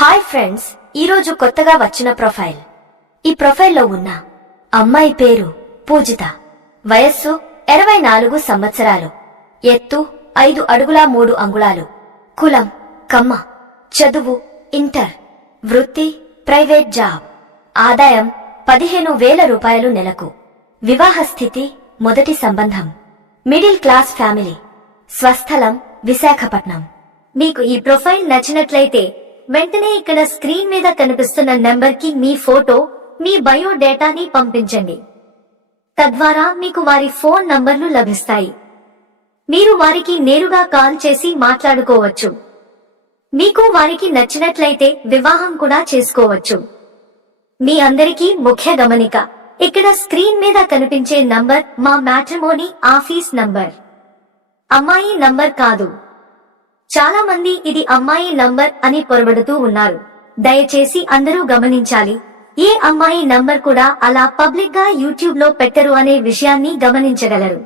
Hi friends, ఈరోజు కొత్తగా వచ్చిన ప్రొఫైల్. ఈ ప్రొఫైల్లో ఉన్న అమ్మాయి పేరు పూజిత. వయస్సు 24 సంవత్సరాలు. ఎత్తు 5 అడుగుల 3 అంగుళాలు. కులం కమ్మ. చదువు ఇంటర్. వృత్తి ప్రైవేట్ జాబ్. ఆదాయం 15,000 రూపాయలు నెలకు. వివాహ స్థితి మొదటి సంబంధం. Middle class family. స్వస్థలం విశాఖపట్నం. మీకు ఈ ప్రొఫైల్ నచ్చినట్లయితే వెంటనే ఇక్కడ స్క్రీన్ మీద కనిపిస్తున్న నెంబర్ కి మీ ఫోటో, మీ బయోడేటాని పంపించండి. తద్వారా మీకు వారి ఫోన్ నంబర్లు లభిస్తాయి. మీరు వారికి నేరుగా కాల్ చేసి మాట్లాడుకోవచ్చు. మీకు వారికి నచ్చినట్లయితే వివాహం కూడా చేసుకోవచ్చు. మీ అందరికీ ముఖ్య గమనిక, ఇక్కడ స్క్రీన్ మీద కనిపించే నంబర్ మా మ్యాట్రిమోనీ ఆఫీస్ నంబర్, అమ్మాయి నంబర్ కాదు. చాలా మంది ఇది అమ్మాయి నంబర్ అని పొరబడుతూ ఉన్నారు. దయచేసి అందరూ గమనించాలి, ఏ అమ్మాయి నంబర్ కూడా అలా పబ్లిక్ గా యూట్యూబ్ లో పెట్టరు అనే విషయాన్ని గమనించగలరు.